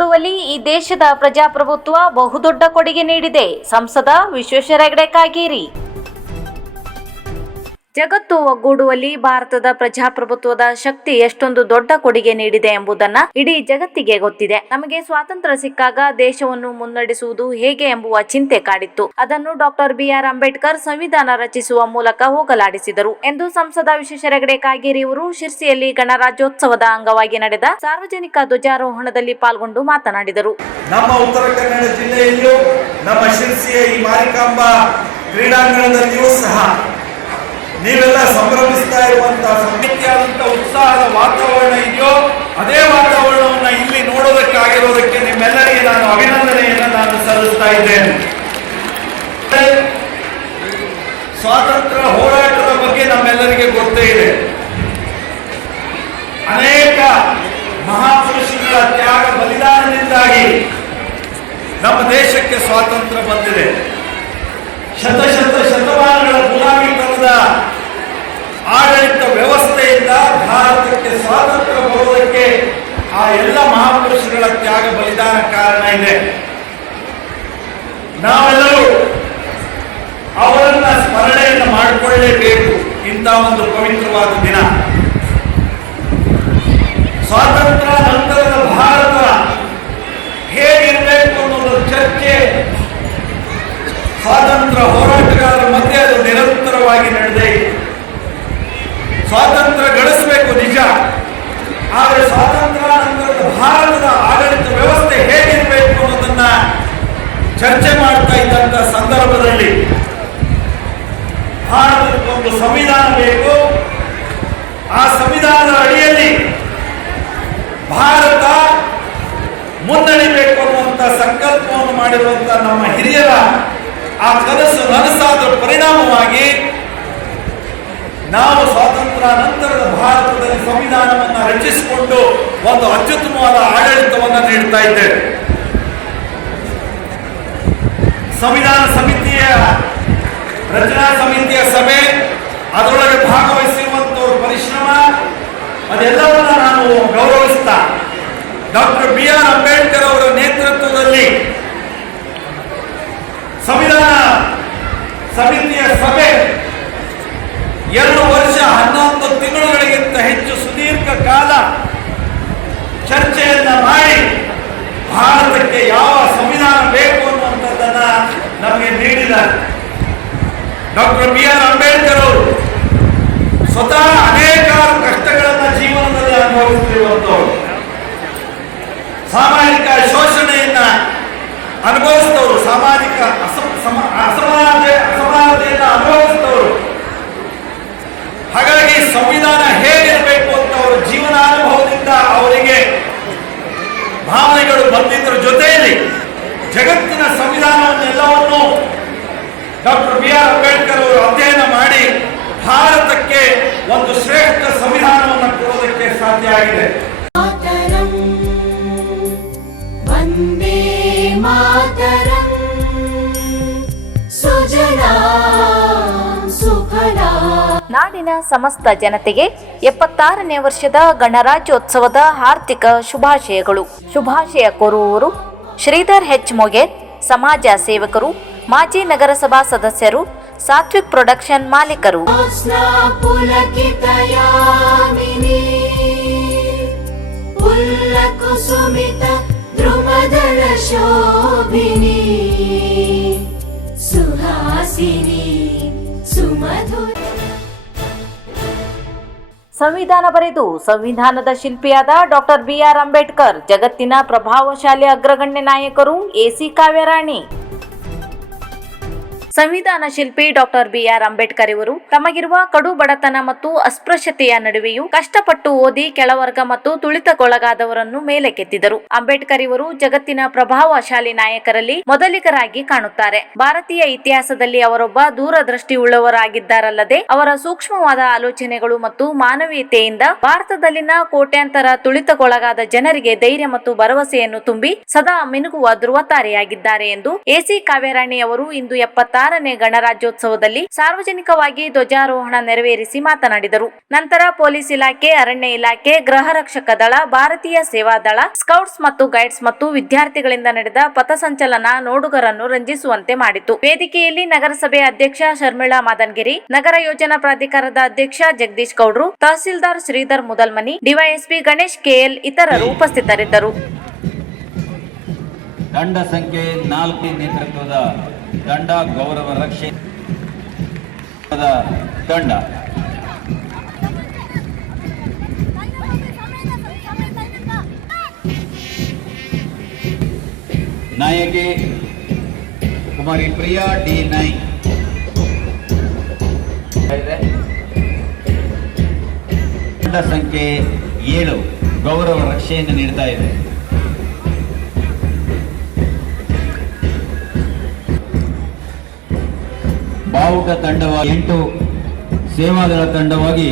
ಒಗ್ಗೂಡುವಲ್ಲಿ ಈ ದೇಶದ ಪ್ರಜಾಪ್ರಭುತ್ವ ಬಹುದೊಡ್ಡ ಕೊಡುಗೆ ನೀಡಿದೆ. ಸಂಸದ ವಿಶ್ವೇಶ್ವರ ಹೆಗಡೆ ಕಾಗೇರಿ. ಜಗತ್ತು ಒಗ್ಗೂಡುವಲ್ಲಿ ಭಾರತದ ಪ್ರಜಾಪ್ರಭುತ್ವದ ಶಕ್ತಿ ಎಷ್ಟೊಂದು ದೊಡ್ಡ ಕೊಡುಗೆ ನೀಡಿದೆ ಎಂಬುದನ್ನ ಇಡೀ ಜಗತ್ತಿಗೆ ಗೊತ್ತಿದೆ. ನಮಗೆ ಸ್ವಾತಂತ್ರ್ಯ ಸಿಕ್ಕಾಗ ದೇಶವನ್ನು ಮುನ್ನಡೆಸುವುದು ಹೇಗೆ ಎಂಬುವ ಚಿಂತೆ ಕಾಡಿತ್ತು. ಅದನ್ನು ಡಾಕ್ಟರ್ ಬಿ.ಆರ್. ಅಂಬೇಡ್ಕರ್ ಸಂವಿಧಾನ ರಚಿಸುವ ಮೂಲಕ ಹೋಗಲಾಡಿಸಿದರು ಎಂದು ಸಂಸದ ವಿಶ್ವೇಶ್ವರ ಹೆಗಡೆ ಕಾಗೇರಿ ಅವರು ಶಿರ್ಸಿಯಲ್ಲಿ ಗಣರಾಜ್ಯೋತ್ಸವದ ಅಂಗವಾಗಿ ನಡೆದ ಸಾರ್ವಜನಿಕ ಧ್ವಜಾರೋಹಣದಲ್ಲಿ ಪಾಲ್ಗೊಂಡು ಮಾತನಾಡಿದರು. ನಮ್ಮ ಉತ್ತರ ಕನ್ನಡ ಜಿಲ್ಲೆಯಲ್ಲೂ ನಮ್ಮ ಶಿರ್ಸಿಯ ಈ ಮಾರಿಕಾಂಬಾ ಕ್ರೀಡಾಂಗಣದಲ್ಲಿಯೂ ಸಹ ನೀವೆಲ್ಲ ಸಂಭ್ರಮಿಸ್ತಾ ಇರುವಂತಹ ಸಂಗತಿಯಾದಂತಹ ಉತ್ಸಾಹದ ವಾತಾವರಣ ಇದೆಯೋ ಅದೇ ವಾತಾವರಣವನ್ನ ಇಲ್ಲಿ ನೋಡೋದಕ್ಕಾಗಿರೋದಕ್ಕೆ ನಿಮ್ಮೆಲ್ಲರಿಗೆ ನಾನು ಅಭಿನಂದನೆಯನ್ನು ನಾನು ಸಲ್ಲಿಸ್ತಾ ಇದ್ದೇನೆ. ಸ್ವಾತಂತ್ರ್ಯ ಹೋರಾಟದ ಬಗ್ಗೆ ನಮ್ಮೆಲ್ಲರಿಗೆ ಗೊತ್ತೇ ಇದೆ. ಅನೇಕ ಮಹಾಪುರುಷಗಳ ತ್ಯಾಗ ಬಲಿದಾನದಿಂದಾಗಿ ನಮ್ಮ ದೇಶಕ್ಕೆ ಸ್ವಾತಂತ್ರ್ಯ ಬಂದಿದೆ. ಶತಮಾನಗಳ ಗುಲಾಮಿತನದ ಆಡಳಿತ ವ್ಯವಸ್ಥೆಯಿಂದ ಭಾರತಕ್ಕೆ ಸ್ವಾತಂತ್ರ್ಯ ಬರುವುದಕ್ಕೆ ಆ ಎಲ್ಲ ಮಹಾಪುರುಷಗಳ ತ್ಯಾಗ ಬಲಿದಾನ ಕಾರಣ ಇದೆ. ನಾವೆಲ್ಲರೂ ಅವರನ್ನ ಸ್ಮರಣೆಯನ್ನು ಮಾಡಿಕೊಳ್ಳಲೇಬೇಕು. ಇಂಥ ಒಂದು ಪವಿತ್ರವಾದ ದಿನ, ಸ್ವಾತಂತ್ರ್ಯ ನಂತರದ ಭಾರತ ಹೇಗಿರಬೇಕು ಅನ್ನೋದು ಚರ್ಚೆ ಸ್ವಾತಂತ್ರ್ಯ ಹೋರಾಟಗಾರರ ಮಧ್ಯೆ ಅದು ನಿರಂತರವಾಗಿ ನಡೆದೇ ಇದೆ. ಸ್ವಾತಂತ್ರ್ಯ ಗಳಿಸಬೇಕು ನಿಜ, ಆದರೆ ಸ್ವಾತಂತ್ರ್ಯ ನಂತರದ ಭಾರತದ ಆಡಳಿತ ವ್ಯವಸ್ಥೆ ಹೇಗಿರಬೇಕು ಅನ್ನೋದನ್ನ ಚರ್ಚೆ ಮಾಡ್ತಾ ಇದ್ದಂಥ ಸಂದರ್ಭದಲ್ಲಿ ಭಾರತಕ್ಕೊಂದು ಸಂವಿಧಾನ ಬೇಕು. ಆ ಸಂವಿಧಾನದ ಅಡಿಯಲ್ಲಿ ಭಾರತ ಮುನ್ನಡೆಯಬೇಕು ಅನ್ನುವಂಥ ಸಂಕಲ್ಪವನ್ನು ಮಾಡಿರುವಂಥ ನಮ್ಮ ಹಿರಿಯರ ಆ ಕನಸು ನನಸಾದ ಪರಿಣಾಮವಾಗಿ ನಾವು ಸ್ವಾತಂತ್ರ್ಯ ನಂತರದ ಭಾರತದಲ್ಲಿ ಸಂವಿಧಾನವನ್ನು ರಚಿಸಿಕೊಂಡು ಒಂದು ಅತ್ಯುತ್ತಮವಾದ ಆಡಳಿತವನ್ನು ನೀಡ್ತಾ ಇದ್ದೇವೆ. ಸಂವಿಧಾನ ಸಮಿತಿಯ ರಚನಾ ಸಮಿತಿಯ ಸಭೆ, ಅದರೊಳಗೆ ಭಾಗವಹಿಸಿರುವಂತವರ ಪರಿಶ್ರಮ, ಅದೆಲ್ಲವನ್ನ ನಾನು ಗೌರವಿಸ್ತಾ ಡಾಕ್ಟರ್ ಬಿ.ಆರ್. ಅಂಬೇಡ್ಕರ್ ಅವರ ನೇತೃತ್ವದಲ್ಲಿ ಸಂವಿಧಾನ ಸಮಿತಿಯ ಸಭೆ 2 ವರ್ಷ 11 ತಿಂಗಳುಗಳಿಗಿಂತ ಹೆಚ್ಚು ಸುದೀರ್ಘ ಕಾಲ ಚರ್ಚೆಯನ್ನ ಮಾಡಿ ಭಾರತಕ್ಕೆ ಯಾವ ಸಂವಿಧಾನ ಬೇಕು ಅನ್ನುವಂಥದ್ದನ್ನ ನಮಗೆ ನೀಡಿದ್ದಾರೆ. Doctor B R. ಅಂಬೇಡ್ಕರ್ ಅವರು ಸ್ವತಃ ಅನೇಕಾರು ಕಷ್ಟಗಳನ್ನ ಜೀವನದಲ್ಲಿ ಅನುಭವಿಸುತ್ತಿರುವಂತವರು, ಸಾಮಾಜಿಕ ಶೋಷಣೆಯನ್ನ ಅನುಭವಿಸಿದವರು, ಸಾಮಾಜಿಕ ಅಸಮಾನತೆಯನ್ನು ಅನುಭವಿಸಿದವರು. ಹಾಗಾಗಿ ಸಂವಿಧಾನ ಹೇಗಿರಬೇಕು ಅಂತ ಅವರ ಜೀವನಾನುಭವದಿಂದ ಅವರಿಗೆ ಭಾವನೆಗಳು ಬಂದಿದ್ದರ ಜೊತೆಯಲ್ಲಿ ಜಗತ್ತಿನ ಸಂವಿಧಾನವನ್ನೆಲ್ಲವನ್ನು ಡಾಕ್ಟರ್ ಬಿ.ಆರ್. ಅಂಬೇಡ್ಕರ್ ಅವರು ಅಧ್ಯಯನ ಮಾಡಿ ಭಾರತಕ್ಕೆ ಒಂದು ಶ್ರೇಷ್ಠ ಸಂವಿಧಾನವನ್ನು ಕೊಡೋದಕ್ಕೆ ಸಾಧ್ಯ ಆಗಿದೆ. ನಾಡಿನ ಸಮಸ್ತ ಜನತೆಗೆ 76ನೇ ವರ್ಷದ ಗಣರಾಜ್ಯೋತ್ಸವದ ಹಾರ್ದಿಕ ಶುಭಾಶಯಗಳು. ಶುಭಾಶಯ ಕೋರುವವರು ಶ್ರೀಧರ್ ಎಚ್ ಮೊಗೇರ್, ಸಮಾಜ ಸೇವಕರು, ಮಾಜಿ ನಗರಸಭಾ ಸದಸ್ಯರು, ಸಾತ್ವಿಕ್ ಪ್ರೊಡಕ್ಷನ್ ಮಾಲೀಕರು. ಸಂವಿಧಾನ ಬರೆದು ಸಂವಿಧಾನದ ಶಿಲ್ಪಿಯಾದ ಡಾಕ್ಟರ್ ಬಿ.ಆರ್. ಅಂಬೇಡ್ಕರ್ ಜಗತ್ತಿನ ಪ್ರಭಾವಶಾಲಿ ಅಗ್ರಗಣ್ಯ ನಾಯಕರು. ಎಸಿ ಕಾವ್ಯರಾಣಿ. ಸಂವಿಧಾನ ಶಿಲ್ಪಿ ಡಾಕ್ಟರ್ ಬಿ.ಆರ್. ಅಂಬೇಡ್ಕರ್ ಇವರು ತಮಗಿರುವ ಕಡು ಬಡತನ ಮತ್ತು ಅಸ್ಪೃಶ್ಯತೆಯ ನಡುವೆಯೂ ಕಷ್ಟಪಟ್ಟು ಓದಿ ಕೆಳವರ್ಗ ಮತ್ತು ತುಳಿತಕ್ಕೊಳಗಾದವರನ್ನು ಮೇಲಕ್ಕೆತ್ತಿದರು. ಅಂಬೇಡ್ಕರ್ ಇವರು ಜಗತ್ತಿನ ಪ್ರಭಾವಶಾಲಿ ನಾಯಕರಲ್ಲಿ ಮೊದಲಿಗರಾಗಿ ಕಾಣುತ್ತಾರೆ. ಭಾರತೀಯ ಇತಿಹಾಸದಲ್ಲಿ ಅವರೊಬ್ಬ ದೂರದೃಷ್ಟಿ ಉಳ್ಳವರಾಗಿದ್ದಾರಲ್ಲದೆ ಅವರ ಸೂಕ್ಷ್ಮವಾದ ಆಲೋಚನೆಗಳು ಮತ್ತು ಮಾನವೀಯತೆಯಿಂದ ಭಾರತದಲ್ಲಿನ ಕೋಟ್ಯಾಂತರ ತುಳಿತಕ್ಕೊಳಗಾದ ಜನರಿಗೆ ಧೈರ್ಯ ಮತ್ತು ಭರವಸೆಯನ್ನು ತುಂಬಿ ಸದಾ ಮಿನುಗುವ ಧ್ರುವತಾರೆಯಾಗಿದ್ದಾರೆ ಎಂದು ಎಸಿ ಕಾವ್ಯರಾಣಿ ಅವರು ಇಂದು 76 6ನೇ ಗಣರಾಜ್ಯೋತ್ಸವದಲ್ಲಿ ಸಾರ್ವಜನಿಕವಾಗಿ ಧ್ವಜಾರೋಹಣ ನೆರವೇರಿಸಿ ಮಾತನಾಡಿದರು. ನಂತರ ಪೊಲೀಸ್ ಇಲಾಖೆ, ಅರಣ್ಯ ಇಲಾಖೆ, ಗೃಹ ರಕ್ಷಕ ದಳ, ಭಾರತೀಯ ಸೇವಾ ದಳ, ಸ್ಕೌಟ್ಸ್ ಮತ್ತು ಗೈಡ್ಸ್ ಮತ್ತು ವಿದ್ಯಾರ್ಥಿಗಳಿಂದ ನಡೆದ ಪಥಸಂಚಲನ ನೋಡುಗರನ್ನು ರಂಜಿಸುವಂತೆ ಮಾಡಿತು. ವೇದಿಕೆಯಲ್ಲಿ ನಗರಸಭೆ ಅಧ್ಯಕ್ಷ ಶರ್ಮಿಳಾ ಮಾದನ್ಗಿರಿ, ನಗರ ಯೋಜನಾ ಪ್ರಾಧಿಕಾರದ ಅಧ್ಯಕ್ಷ ಜಗದೀಶ್ ಗೌಡ್ರು, ತಹಸೀಲ್ದಾರ್ ಶ್ರೀಧರ್ ಮುದಲ್ಮನಿ, ಡಿವೈಎಸ್ಪಿ ಗಣೇಶ್ ಕೆಎಲ್ ಇತರರು ಉಪಸ್ಥಿತರಿದ್ದರು. ದಂಡ ಸಂಖ್ಯೆ 4 ನೇತೃತ್ವದ ದಂಡ ಗೌರವ ರಕ್ಷೆ ದಂಡ ನಾಯಕಿ ಕುಮಾರಿ ಪ್ರಿಯಾ D9 ದಂಡ ಸಂಖ್ಯೆ 7 ಗೌರವ ರಕ್ಷೆಯನ್ನು ನೀಡ್ತಾ ಇದೆ. ಬಾವುಟ ತಂಡವಾಗಿ 8 ಸೇವಾದಳ ತಂಡವಾಗಿ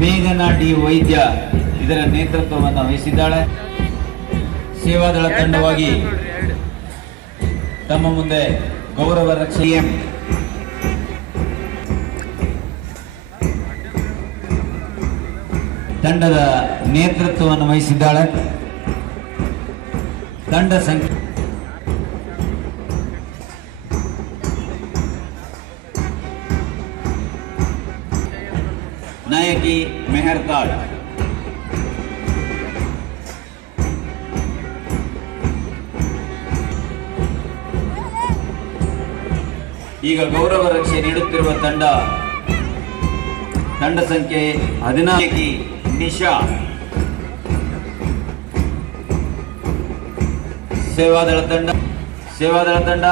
ಮೇಘನಾ ಡಿ ವೈದ್ಯ ಇದರ ನೇತೃತ್ವವನ್ನು ವಹಿಸಿದ್ದಾಳೆ. ಸೇವಾದಳ ತಂಡವಾಗಿ ತಮ್ಮ ಮುಂದೆ ಗೌರವ ರಕ್ಷೆ ತಂಡದ ನೇತೃತ್ವವನ್ನು ವಹಿಸಿದ್ದಾಳೆ. ತಂಡ ಸಂಖ್ಯೆ ನಾಯಕಿ ಮೆಹರ್ತಾಳ್, ಈಗ ಗೌರವ ರಕ್ಷೆ ನೀಡುತ್ತಿರುವ ತಂಡ ಸಂಖ್ಯೆ 14 ನಿಶಾ, ಸೇವಾದಳ ತಂಡ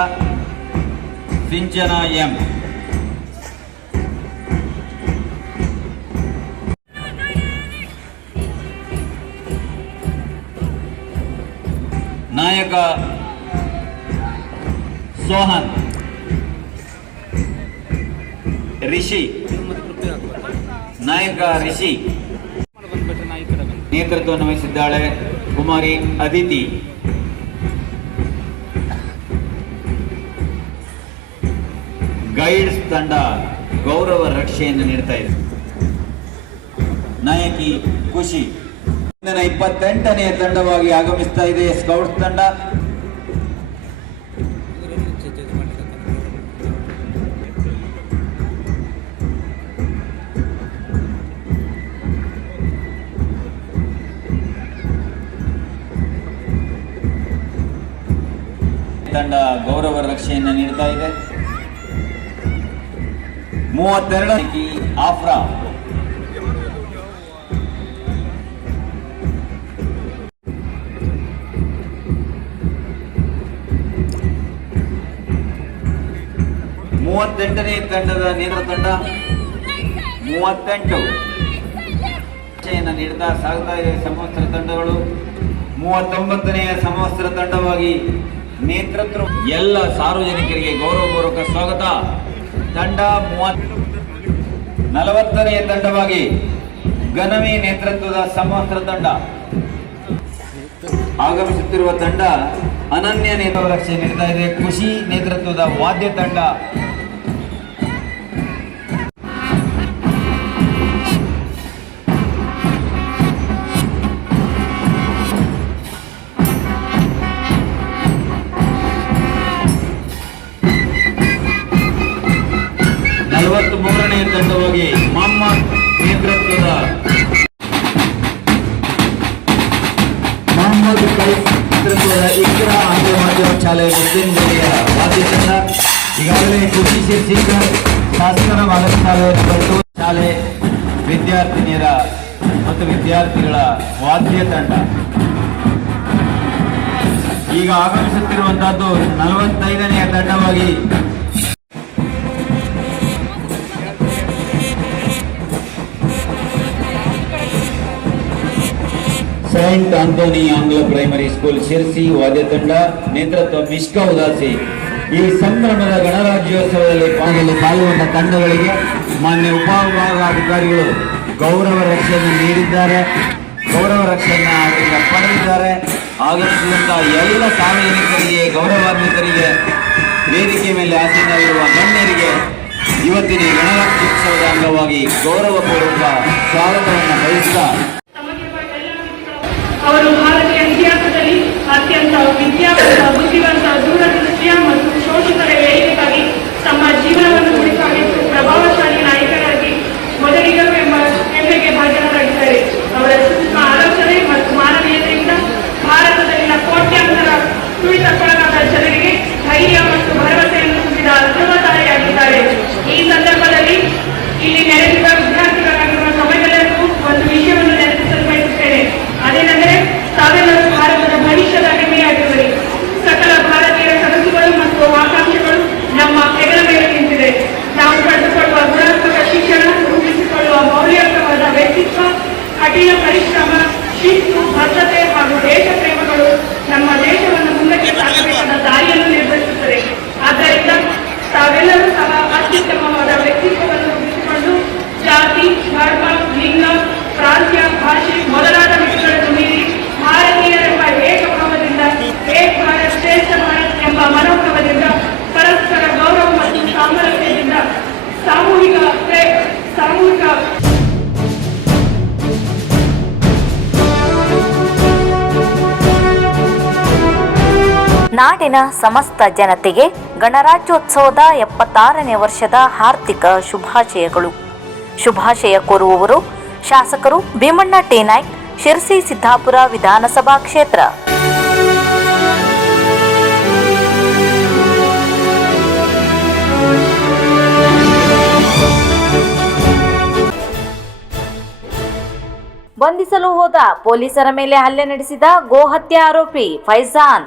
ಸಿಂಚನ ಎಂ, ನಾಯಕ ಸೋಹನ್, ನಾಯಕ ರಿಷಿ ನೇತೃತ್ವವನ್ನು ವಹಿಸಿದ್ದಾಳೆ. ಕುಮಾರಿ ಅದಿತಿ, ಗೈಡ್ಸ್ ತಂಡ ಗೌರವ ರಕ್ಷೆಯನ್ನು ನೀಡ್ತಾ ಇದೆ. ನಾಯಕಿ ಖುಷಿ 28ನೇ ತಂಡವಾಗಿ ಆಗಮಿಸ್ತಾ ಇದೆ. ಸ್ಕೌಟ್ಸ್ ತಂಡ ಗೌರವ ರಕ್ಷೆಯನ್ನು ನೀಡ್ತಾ ಇದೆ. 32 ಆಫ್ರಾ, ನೇ ತಂಡದ ನೇರ ತಂಡ 38 ರಕ್ಷೆಯನ್ನು ನೀಡ್ತಾ ಸಾಗುತ್ತಾ ಇದೆ. ಸಮವಸ್ತ್ರ ತಂಡಗಳು 39ನೇ ಸಮವಸ್ತ್ರ ತಂಡವಾಗಿ ನೇತೃತ್ವ. ಎಲ್ಲ ಸಾರ್ವಜನಿಕರಿಗೆ ಗೌರವಪೂರ್ವಕ ಸ್ವಾಗತ. ತಂಡ 40ನೇ ತಂಡವಾಗಿ ಗನವಿ ನೇತೃತ್ವದ ಸಮವಸ್ತ್ರ ತಂಡ ಆಗಮಿಸುತ್ತಿರುವ ತಂಡ ಅನನ್ಯ ನೇತೃತ್ವ ರಕ್ಷೆ ನೀಡ್ತಾ ಇದೆ. ಖುಷಿ ನೇತೃತ್ವದ ವಾದ್ಯ ತಂಡ ತಂಡವಾಗಿ ಮೊಹಮ್ಮದ್ ನೇತೃತ್ವದ ಇಕ್ರಾ ಆಂಗ್ಲ ಮಾಧ್ಯಮ ಶಾಲೆ ಮುಸ್ಲಿಂ ಜಿಲ್ಲೆಯ ವಾದ್ಯ ತಂಡ. ಈಗಾಗಲೇ ಕೃಷಿ ಶಿಕ್ಷಕರ ಶಾಸನ ಮಾದಕ ಶಾಲೆ ವಿದ್ಯಾರ್ಥಿನಿಯರ ಮತ್ತು ವಿದ್ಯಾರ್ಥಿಗಳ ವಾದ್ಯ ತಂಡ ಈಗ ಆಗಮಿಸುತ್ತಿರುವಂತಹದ್ದು 45ನೇ ತಂಡವಾಗಿ ಸೈಂಟ್ ಆಂಟೋನಿ ಆಂಗ್ಲ ಪ್ರೈಮರಿ ಸ್ಕೂಲ್ ಶಿರ್ಸಿ ವಾದ್ಯ ತಂಡ ನೇತೃತ್ವ ಮಿಷ್ಕಾ ಉದಾಸಿ. ಈ ಸಂಭ್ರಮದ ಗಣರಾಜ್ಯೋತ್ಸವದಲ್ಲಿ ಪಾಲ್ಗೊಂಡ ತಂಡಗಳಿಗೆ ಮಾನ್ಯ ಉಪವಿಭಾಗಾಧಿಕಾರಿಗಳು ಗೌರವ ರಕ್ಷೆಯನ್ನು ನೀಡಿದ್ದಾರೆ. ಗೌರವ ರಕ್ಷೆಯನ್ನು ಅವರಿಂದ ಪಡೆದಿದ್ದಾರೆ. ಆಗಮಿಸಿದಂತಹ ಎಲ್ಲ ಸಾರ್ವಜನಿಕರಿಗೆ, ಗೌರವಾನ್ವಿತರಿಗೆ ವೇದಿಕೆ ಮೇಲೆ ವೇದಿಕೆಯಲ್ಲಿ ಆಸೀನವಿರುವ ಗಣ್ಯರಿಗೆ ಇವತ್ತಿನ ಈ ಗಣರಾಜ್ಯೋತ್ಸವದ ಅಂಗವಾಗಿ ಗೌರವಪೂರ್ವಕ ಸ್ವಾಗತವನ್ನು ಬಯಸ್ತಾ ಅವರು ಭಾರತೀಯ ಇತಿಹಾಸದಲ್ಲಿ ಅತ್ಯಂತ ವಿದ್ಯಾವಂತ, ಬುದ್ಧಿವಂತ, ದೂರದೃಷ್ಟಿಯ ಮತ್ತು ಶೋಷಿತರ ಏಳಿಗೆಗಾಗಿ ತಮ್ಮ ಜೀವನವನ್ನು ಮುಡಿಪಾಗಿಟ್ಟು ಪ್ರಭಾವಶಾಲಿ ನಾಯಕರಾಗಿ ಮೊದಲಿಗರು ಎಂಬ ಹೆಮ್ಮೆಗೆ ಭಾಜನರಾಗಿದ್ದಾರೆ. ಅವರ ಸೂಕ್ಷ್ಮ ಆಲೋಚನೆ ಮತ್ತು ಮಾನವೀಯತೆಯಿಂದ ಭಾರತದಲ್ಲಿನ ಕೋಟ್ಯಾಂತರ ತುಳಿತಕ್ಕೊಳಗಾದ ಜನರಿಗೆ ಧೈರ್ಯ ಮತ್ತು ಭರವಸೆಯನ್ನು ತುಂಬಿದ ಧ್ರುವತಾರೆಯಾಗಿದ್ದಾರೆ. ಈ ಸಂದರ್ಭದಲ್ಲಿ ಇಲ್ಲಿ ನೆರೆದಿರುವ ವಿದ್ಯಾರ್ಥಿಗಳಾಗಿರುವ ತಮ್ಮೆಲ್ಲರಿಗೂ ಒಂದು ವಿಷಯವನ್ನು ನೆನಪಿಸಲು ಬಯಸುತ್ತೇನೆ. ಅದೇನೆಂದರೆ, ತಾವೆಲ್ಲರೂ ಭಾರತದ ಭವಿಷ್ಯದ ಹೆಮ್ಮೆಯಾಗಿರುವರಿ. ಸಕಲ ಭಾರತೀಯರ ಕನಸುಗಳು ಮತ್ತು ಆಕಾಂಕ್ಷೆಗಳು ನಮ್ಮ ಹೆಗಲ ಮೇಲೆ ನಿಂತಿದೆ. ನಾವು ಪಡೆದುಕೊಳ್ಳುವ ಗುಣಾತ್ಮಕ ಶಿಕ್ಷಣ, ರೂಪಿಸಿಕೊಳ್ಳುವ ಮೌಲ್ಯಯುತವಾದ ವ್ಯಕ್ತಿತ್ವ, ಕಠಿಣ ಪರಿಶ್ರಮ, ಶಿಸ್ತು, ಬದ್ಧತೆ ಹಾಗೂ ದೇಶ ಪ್ರೇಮಗಳು ನಮ್ಮ ದೇಶವನ್ನು ಮುಂದಕ್ಕೆ ಸಾಗಬೇಕಾದ ದಾರಿಯನ್ನು ನಿರ್ಧರಿಸುತ್ತದೆ. ಆದ್ದರಿಂದ ತಾವೆಲ್ಲರೂ ಸಹ ಅತ್ಯುತ್ತಮವಾದ ವ್ಯಕ್ತಿತ್ವವನ್ನು ರೂಪಿಸಿಕೊಂಡು ಜಾತಿ, ಧರ್ಮ, ಲಿಂಗ, ಪ್ರಾಂತ್ಯ, ಭಾಷೆ ಮೊದಲಾದ ಮಿತಿಗಳನ್ನು ಮೀರಿ ಭಾರತೀಯರೆಂಬ ಏಕಭಾವದಿಂದ ಏಕ್ ಭಾರತ್ ಶ್ರೇಷ್ಠ ಭಾರತ್ ಎಂಬ ಮನೋಭಾವದಿಂದ ಪರಸ್ಪರ ಗೌರವ ಮತ್ತು ಸಾಮರಸ್ಯದಿಂದ ಸಾಮೂಹಿಕ ನಾಡಿನ ಸಮಸ್ತ ಜನತೆಗೆ ಗಣರಾಜ್ಯೋತ್ಸವದ 76ನೇ ವರ್ಷದ ಹಾರ್ದಿಕ ಶುಭಾಶಯಗಳು. ಶುಭಾಶಯ ಕೋರುವವರು ಶಾಸಕರು ಭೀಮಣ್ಣ ಟಿ ನಾಯ್ಕ್, ಶಿರಸಿ ಸಿದ್ದಾಪುರ ವಿಧಾನಸಭಾ ಕ್ಷೇತ್ರ. ಬಂಧಿಸಲು ಹೋದ ಪೊಲೀಸರ ಮೇಲೆ ಹಲ್ಲೆ ನಡೆಸಿದ ಗೋಹತ್ಯೆ ಆರೋಪಿ ಫೈಜಾನ್.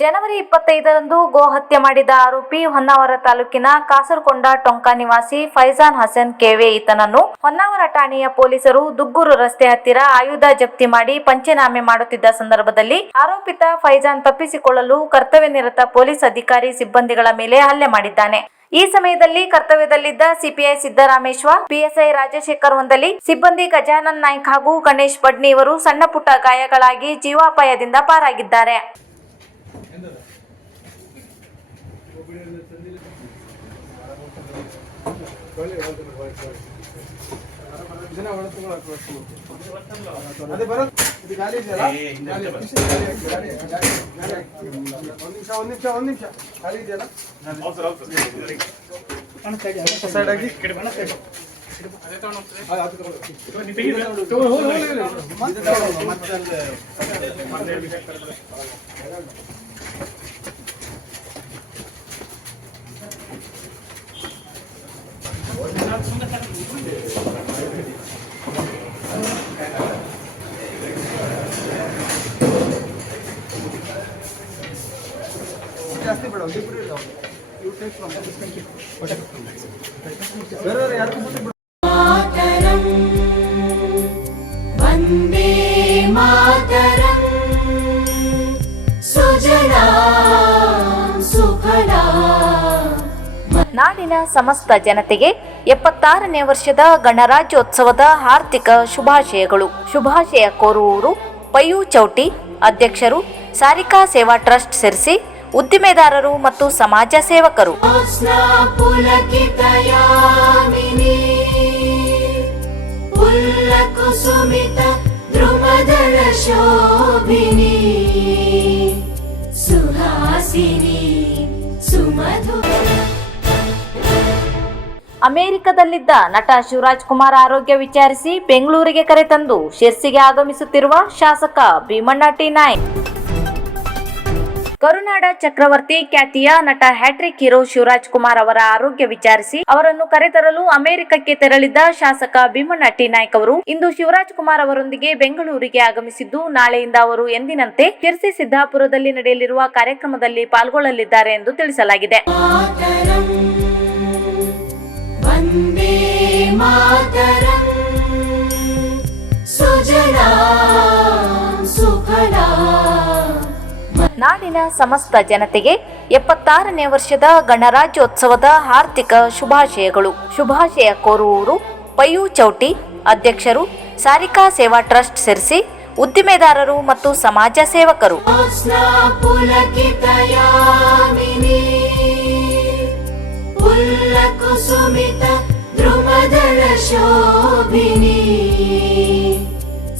ಜನವರಿ 25ರಂದು ಗೋಹತ್ಯೆ ಮಾಡಿದ ಆರೋಪಿ ಹೊನ್ನಾವರ ತಾಲೂಕಿನ ಕಾಸರಕೊಂಡ ಟೊಂಕ ನಿವಾಸಿ ಫೈಜಾನ್ ಹಸನ್ ಕೆವೆ ಈತನನ್ನು ಹೊನ್ನಾವರ ಠಾಣೆಯ ಪೊಲೀಸರು ದುಗ್ಗೂರು ರಸ್ತೆ ಹತ್ತಿರ ಆಯುಧ ಜಪ್ತಿ ಮಾಡಿ ಪಂಚನಾಮೆ ಮಾಡುತ್ತಿದ್ದ ಸಂದರ್ಭದಲ್ಲಿ ಆರೋಪಿತ ಫೈಜಾನ್ ತಪ್ಪಿಸಿಕೊಳ್ಳಲು ಕರ್ತವ್ಯ ನಿರತ ಪೊಲೀಸ್ ಅಧಿಕಾರಿ ಸಿಬ್ಬಂದಿಗಳ ಮೇಲೆ ಹಲ್ಲೆ ಮಾಡಿದ್ದಾನೆ. ಈ ಸಮಯದಲ್ಲಿ ಕರ್ತವ್ಯದಲ್ಲಿದ್ದ ಸಿಪಿಐ ಸಿದ್ದರಾಮೇಶ್ವರ್, ಪಿಎಸ್ಐ ರಾಜಶೇಖರ್ ಹೊಂದಲಿ, ಸಿಬ್ಬಂದಿ ಗಜಾನನ್ ನಾಯ್ಕ್ ಹಾಗೂ ಗಣೇಶ್ ಬಡ್ನಿ ಇವರು ಸಣ್ಣ ಪುಟ್ಟ ಗಾಯಗಳಾಗಿ ಜೀವಾಪಾಯದಿಂದ ಪಾರಾಗಿದ್ದಾರೆ. ಜಾಸ್ತಿ ಬೇಡ, you take from Mataram Vande Mataram Sujala ಸುಫಲಾ. ನಾಡಿನ ಸಮಸ್ತ ಜನತೆಗೆ 76ನೇ ವರ್ಷದ ಗಣರಾಜ್ಯೋತ್ಸವದ ಹಾರ್ದಿಕ ಶುಭಾಶಯಗಳು. ಶುಭಾಶಯ ಕೋರುವವರು ಪಯ್ಯು ಚೌಟಿ, ಅಧ್ಯಕ್ಷರು, ಸಾರಿಕಾ ಸೇವಾ ಟ್ರಸ್ಟ್ ಸಿರ್ಸಿ, ಉದ್ದಿಮೆದಾರರು ಮತ್ತು ಸಮಾಜ ಸೇವಕರು. ಅಮೆರಿಕದಲ್ಲಿದ್ದ ನಟ ಶಿವರಾಜ್ ಕುಮಾರ್ ಆರೋಗ್ಯ ವಿಚಾರಿಸಿ ಬೆಂಗಳೂರಿಗೆ ಕರೆತಂದು ಶಿರ್ಸಿಗೆ ಆಗಮಿಸುತ್ತಿರುವ ಶಾಸಕ ಭೀಮಣ್ಣ ಟಿ ನಾಯ್ಕ್. ಕರುನಾಡ ಚಕ್ರವರ್ತಿ ಖ್ಯಾತಿಯ ನಟ ಹ್ಯಾಟ್ರಿಕ್ ಹೀರೋ ಶಿವರಾಜ್ ಕುಮಾರ್ ಅವರ ಆರೋಗ್ಯ ವಿಚಾರಿಸಿ ಅವರನ್ನು ಕರೆತರಲು ಅಮೆರಿಕಕ್ಕೆ ತೆರಳಿದ್ದ ಶಾಸಕ ಭೀಮಣ್ಣ ಟಿ ನಾಯ್ಕ್ ಅವರು ಇಂದು ಶಿವರಾಜ್ ಕುಮಾರ್ ಅವರೊಂದಿಗೆ ಬೆಂಗಳೂರಿಗೆ ಆಗಮಿಸಿದ್ದು ನಾಳೆಯಿಂದ ಅವರು ಎಂದಿನಂತೆ ಶಿರಸಿ ಸಿದ್ದಾಪುರದಲ್ಲಿ ನಡೆಯಲಿರುವ ಕಾರ್ಯಕ್ರಮದಲ್ಲಿ ಪಾಲ್ಗೊಳ್ಳಲಿದ್ದಾರೆ ಎಂದು ತಿಳಿಸಲಾಗಿದೆ. ವಂದೇ ಮಾತರಂ ಸುಜಲಾ ಸುಫಲಾ. ನಾಡಿನ ಸಮಸ್ತ ಜನತೆಗೆ 76ನೇ ವರ್ಷದ ಗಣರಾಜ್ಯೋತ್ಸವದ ಹಾರ್ದಿಕ ಶುಭಾಶಯಗಳು. ಶುಭಾಶಯ ಕೋರುವವರು ಪಯ್ಯು ಚೌಟಿ, ಅಧ್ಯಕ್ಷರು, ಸಾರಿಕಾ ಸೇವಾ ಟ್ರಸ್ಟ್ ಸಿರ್ಸಿ, ಉದ್ದಿಮೆದಾರರು ಮತ್ತು ಸಮಾಜ ಸೇವಕರು. ज्योत्स्ना पुलकितयामिनी पुल्लकुसुमित द्रुमदल शोभिनी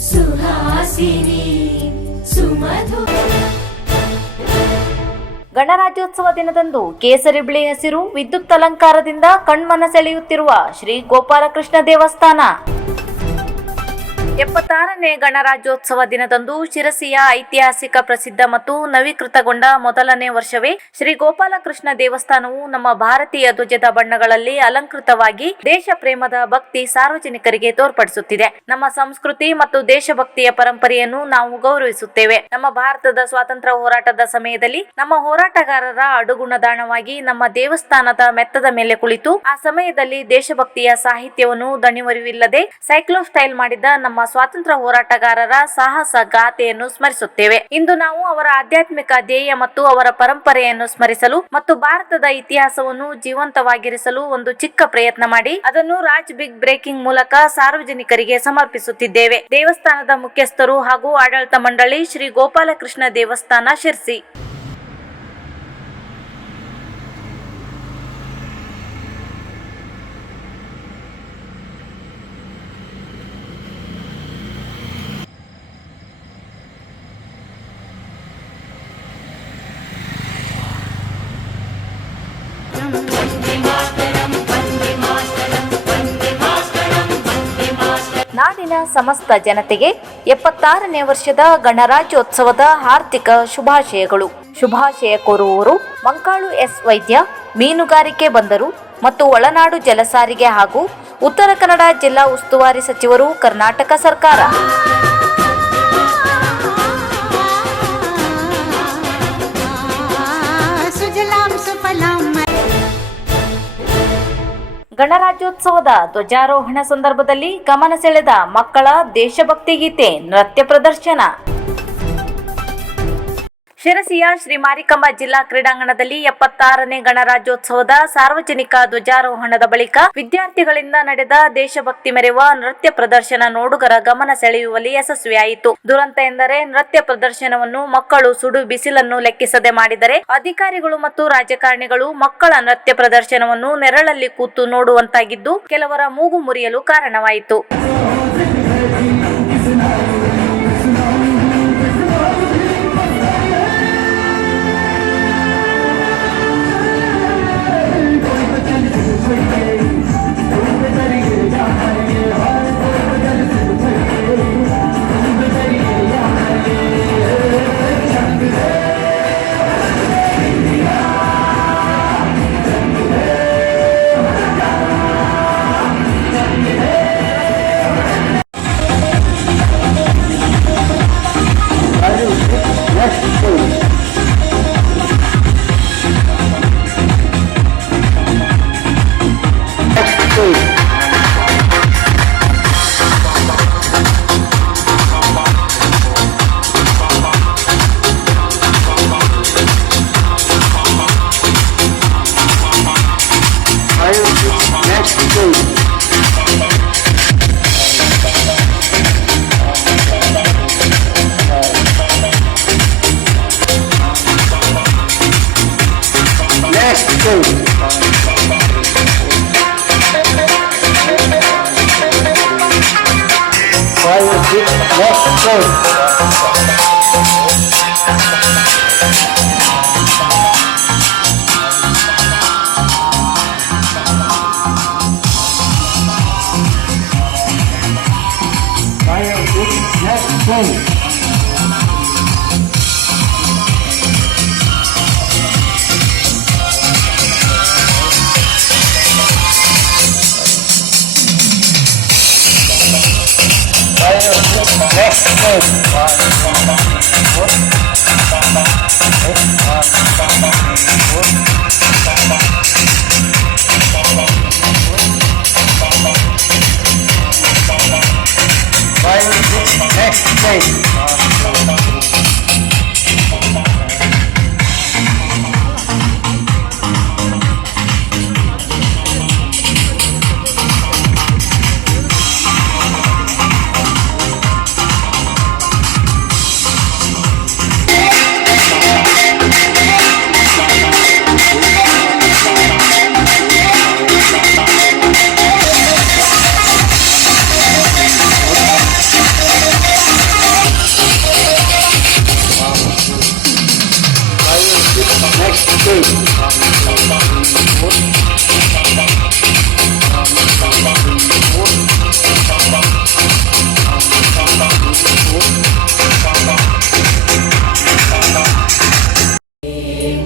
सुहासिनी सुमधु. ಗಣರಾಜ್ಯೋತ್ಸವ ದಿನದಂದು ಕೇಸರಿ ಬಿಳಿ ಹಸಿರು ವಿದ್ಯುತ್ ಅಲಂಕಾರದಿಂದ ಕಣ್ಮನ ಸೆಳೆಯುತ್ತಿರುವ ಶ್ರೀ ಗೋಪಾಲಕೃಷ್ಣ ದೇವಸ್ಥಾನ. 76ನೇ ಗಣರಾಜ್ಯೋತ್ಸವ ದಿನದಂದು ಶಿರಸಿಯ ಐತಿಹಾಸಿಕ ಪ್ರಸಿದ್ಧ ಮತ್ತು ನವೀಕೃತಗೊಂಡ ಮೊದಲನೇ ವರ್ಷವೇ ಶ್ರೀ ಗೋಪಾಲಕೃಷ್ಣ ದೇವಸ್ಥಾನವು ನಮ್ಮ ಭಾರತೀಯ ಧ್ವಜದ ಬಣ್ಣಗಳಲ್ಲಿ ಅಲಂಕೃತವಾಗಿ ದೇಶ ಪ್ರೇಮದ ಭಕ್ತಿ ಸಾರ್ವಜನಿಕರಿಗೆ ತೋರ್ಪಡಿಸುತ್ತಿದೆ. ನಮ್ಮ ಸಂಸ್ಕೃತಿ ಮತ್ತು ದೇಶಭಕ್ತಿಯ ಪರಂಪರೆಯನ್ನು ನಾವು ಗೌರವಿಸುತ್ತೇವೆ. ನಮ್ಮ ಭಾರತದ ಸ್ವಾತಂತ್ರ್ಯ ಹೋರಾಟದ ಸಮಯದಲ್ಲಿ ನಮ್ಮ ಹೋರಾಟಗಾರರ ಅಡುಗುಣದಾಣವಾಗಿ ನಮ್ಮ ದೇವಸ್ಥಾನದ ಮೆತ್ತದ ಮೇಲೆ ಕುಳಿತು ಆ ಸಮಯದಲ್ಲಿ ದೇಶಭಕ್ತಿಯ ಸಾಹಿತ್ಯವನ್ನು ದಣಿವರಿವಿಲ್ಲದೆ ಸೈಕ್ಲೋ ಸ್ಟೈಲ್ ಮಾಡಿದ ನಮ್ಮ ಸ್ವಾತಂತ್ರ್ಯ ಹೋರಾಟಗಾರರ ಸಾಹಸ ಗಾಥೆಯನ್ನು ಸ್ಮರಿಸುತ್ತೇವೆ. ಇಂದು ನಾವು ಅವರ ಆಧ್ಯಾತ್ಮಿಕ ಧ್ಯೇಯ ಮತ್ತು ಅವರ ಪರಂಪರೆಯನ್ನು ಸ್ಮರಿಸಲು ಮತ್ತು ಭಾರತದ ಇತಿಹಾಸವನ್ನು ಜೀವಂತವಾಗಿರಿಸಲು ಒಂದು ಚಿಕ್ಕ ಪ್ರಯತ್ನ ಮಾಡಿ ಅದನ್ನು ರಾಜ್ ಬಿಗ್ ಬ್ರೇಕಿಂಗ್ ಮೂಲಕ ಸಾರ್ವಜನಿಕರಿಗೆ ಸಮರ್ಪಿಸುತ್ತಿದ್ದೇವೆ. ದೇವಸ್ಥಾನದ ಮುಖ್ಯಸ್ಥರು ಹಾಗೂ ಆಡಳಿತ ಮಂಡಳಿ, ಶ್ರೀ ಗೋಪಾಲಕೃಷ್ಣ ದೇವಸ್ಥಾನ, ಶಿರ್ಸಿ. ನಾಡಿನ ಸಮಸ್ತ ಜನತೆಗೆ 76ನೇ ವರ್ಷದ ಗಣರಾಜ್ಯೋತ್ಸವದ ಹಾರ್ದಿಕ ಶುಭಾಶಯಗಳು. ಶುಭಾಶಯ ಕೋರುವವರು ಮಂಕಾಳು ಎಸ್ ವೈದ್ಯ, ಮೀನುಗಾರಿಕೆ ಬಂದರು ಮತ್ತು ಒಳನಾಡು ಜಲಸಾರಿಗೆ ಹಾಗೂ ಉತ್ತರ ಕನ್ನಡ ಜಿಲ್ಲಾ ಉಸ್ತುವಾರಿ ಸಚಿವರು, ಕರ್ನಾಟಕ ಸರ್ಕಾರ. ಗಣರಾಜ್ಯೋತ್ಸವದ ಧ್ವಜಾರೋಹಣ ಸಂದರ್ಭದಲ್ಲಿ ಗಮನ ಸೆಳೆದ ಮಕ್ಕಳ ದೇಶಭಕ್ತಿ ಗೀತೆ ನೃತ್ಯ ಪ್ರದರ್ಶನ. ಶಿರಸಿಯ ಶ್ರೀ ಮಾರಿಕಂಬ ಜಿಲ್ಲಾ ಕ್ರೀಡಾಂಗಣದಲ್ಲಿ 76ನೇ ಗಣರಾಜ್ಯೋತ್ಸವದ ಸಾರ್ವಜನಿಕ ಧ್ವಜಾರೋಹಣದ ಬಳಿಕ ವಿದ್ಯಾರ್ಥಿಗಳಿಂದ ನಡೆದ ದೇಶಭಕ್ತಿ ಮೆರೆಯುವ ನೃತ್ಯ ಪ್ರದರ್ಶನ ನೋಡುಗರ ಗಮನ ಸೆಳೆಯುವಲ್ಲಿ ಯಶಸ್ವಿಯಾಯಿತು. ದುರಂತ ಎಂದರೆ ನೃತ್ಯ ಪ್ರದರ್ಶನವನ್ನು ಮಕ್ಕಳು ಸುಡು ಬಿಸಿಲನ್ನು ಲೆಕ್ಕಿಸದೆ ಮಾಡಿದರೆ ಅಧಿಕಾರಿಗಳು ಮತ್ತು ರಾಜಕಾರಣಿಗಳು ಮಕ್ಕಳ ನೃತ್ಯ ಪ್ರದರ್ಶನವನ್ನು ನೆರಳಲ್ಲಿ ಕೂತು ನೋಡುವಂತಾಗಿದ್ದು ಕೆಲವರ ಮೂಗು ಮುರಿಯಲು ಕಾರಣವಾಯಿತು.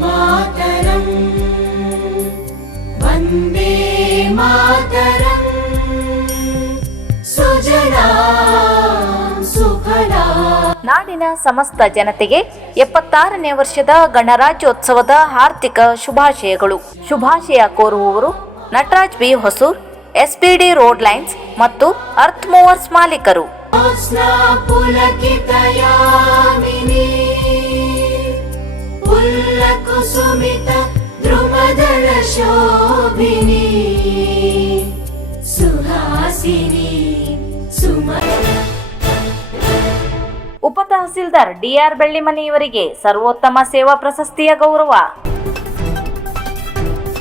मातरम् वन्दे मातरम् सुजला सुफला ನಾಡಿನ ಸಮಸ್ತ ಜನತೆಗೆ 76ನೇ ವರ್ಷದ ಗಣರಾಜ್ಯೋತ್ಸವದ ಹಾರ್ದಿಕ ಶುಭಾಶಯಗಳು. ಶುಭಾಶಯ ಕೋರುವವರು Nataraj B Hosur, SPD road lines ಮತ್ತು ಅರ್ತ್ ಮೂವರ್ಸ್ ಮಾಲೀಕರು. ज्योत्स्ना पुलकितयामिनी पुल्लकुसुमित द्रुमदल शोभिनी सुहासिनी सुमन. ಉಪ ತಹಸೀಲ್ದಾರ್ ಡಿಆರ್ ಬೆಳ್ಳಿಮನಿ ಇವರಿಗೆ ಸರ್ವೋತ್ತಮ ಸೇವಾ ಪ್ರಶಸ್ತಿಯ ಗೌರವ.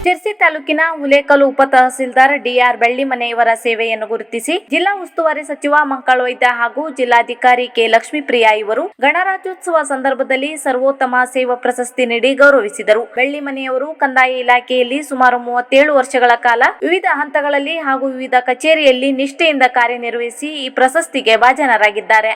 ಶಿರ್ಸಿ ತಾಲೂಕಿನ ಹುಲೇಕಲ್ ಉಪ ತಹಸೀಲ್ದಾರ್ ಡಿಆರ್ ಬೆಳ್ಳಿಮನೆ ಇವರ ಸೇವೆಯನ್ನು ಗುರುತಿಸಿ ಜಿಲ್ಲಾ ಉಸ್ತುವಾರಿ ಸಚಿವ ಮಂಕಾಳ ವೈದ್ಯ ಹಾಗೂ ಜಿಲ್ಲಾಧಿಕಾರಿ ಕೆ ಲಕ್ಷ್ಮೀಪ್ರಿಯಾ ಇವರು ಗಣರಾಜ್ಯೋತ್ಸವ ಸಂದರ್ಭದಲ್ಲಿ ಸರ್ವೋತ್ತಮ ಸೇವಾ ಪ್ರಶಸ್ತಿ ನೀಡಿ ಗೌರವಿಸಿದರು. ಬೆಳ್ಳಿಮನೆಯವರು ಕಂದಾಯ ಇಲಾಖೆಯಲ್ಲಿ ಸುಮಾರು 37 ವರ್ಷಗಳ ಕಾಲ ವಿವಿಧ ಹಂತಗಳಲ್ಲಿ ಹಾಗೂ ವಿವಿಧ ಕಚೇರಿಯಲ್ಲಿ ನಿಷ್ಠೆಯಿಂದ ಕಾರ್ಯನಿರ್ವಹಿಸಿ ಈ ಪ್ರಶಸ್ತಿಗೆ ಭಾಜನರಾಗಿದ್ದಾರೆ.